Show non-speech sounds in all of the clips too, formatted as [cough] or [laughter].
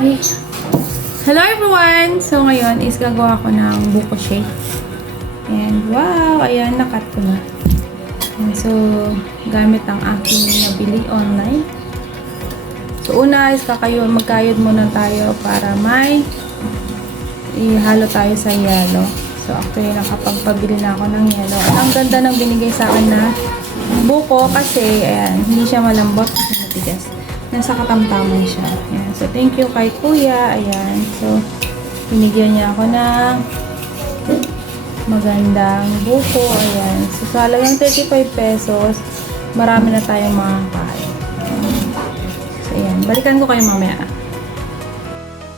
Ay. Hello everyone! So ngayon is gagawa ko ng buko shake. And wow! Ayan, nakat ko na. And so, gamit ang aking nabili online. So una is kakayo, magkayod muna tayo para may ihalo tayo sa yelo. So actually nakapagpabili na ako ng yelo. At ang ganda ng binigay sa akin na buko kasi ayan, hindi siya malambot matigas. Nasa katamtaman siya. Ayan. So thank you kay kuya. Ayan. So binigyan niya ako ng magandang buko. Ayan. So sa halagang 35 pesos, marami na tayong makakain. So ayan. Balikan ko kayo mamaya.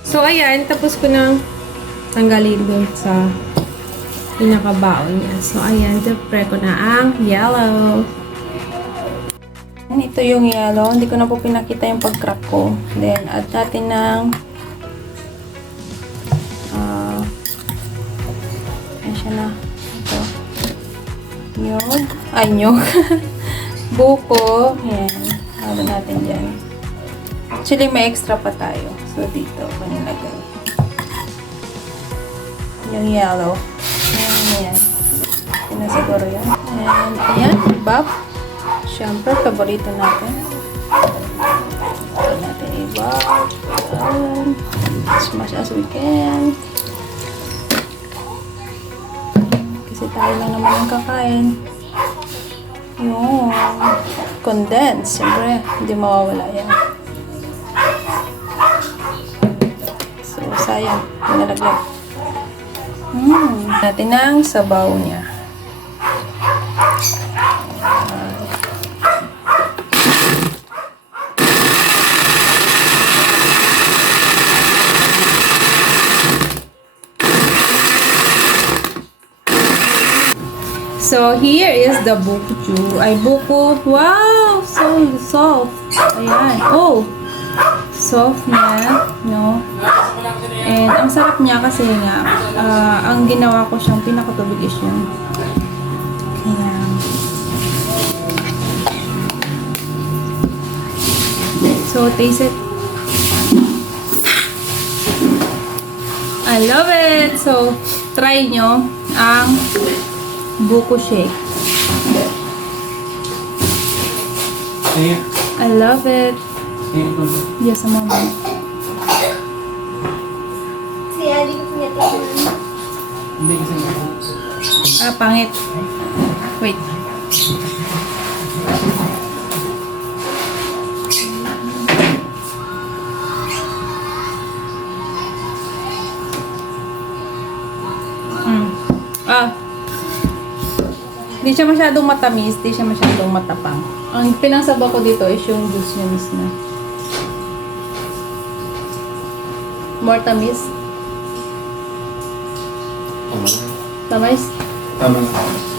So ayan, tapos ko nang tanggalin dun sa pinakabaon niya. So, ayan, pre ko na ang yellow. Ayan, ito yung yellow. Hindi ko na po pinakita yung pag-crack ko. Then, add natin ng ah ayan siya na. Ito. Nyog. Ay, nyog. [laughs] Buko. Ayan. Halo natin dyan. Actually, may extra pa tayo. So, dito ko yung yellow. Ayan, ayan. Ito na siguro yan. And, ayan, bab. Siyempre, paborito natin. Ito natin i-bab. Ayan. As much as we can. Kasi tayo lang naman ang kakain. Yung condense. Siyempre, hindi mawawala yan. So, sayang. Pinalaglag. Hmm. Natin ang sabaw niya. So, here is the buku. Ay, buko. Wow! So soft. Ayan. Oh! Soft niya. No? And ang sarap niya kasi nga, ah, ang ginawa ko siyang pinakatubig is yun. So, taste it. I love it! So, try nyo ang buko shake. Sige. I love it. Yes, a moment. Si Ali ko pinatikin. Hindi kasi Ah, pangit. Wait. Mm. Ah. Hindi siya masyadong matamis, hindi siya masyadong matapang. Ang pinangsabaw ko dito is yung juice niya mismo. More tamis. Tamis? Tama na.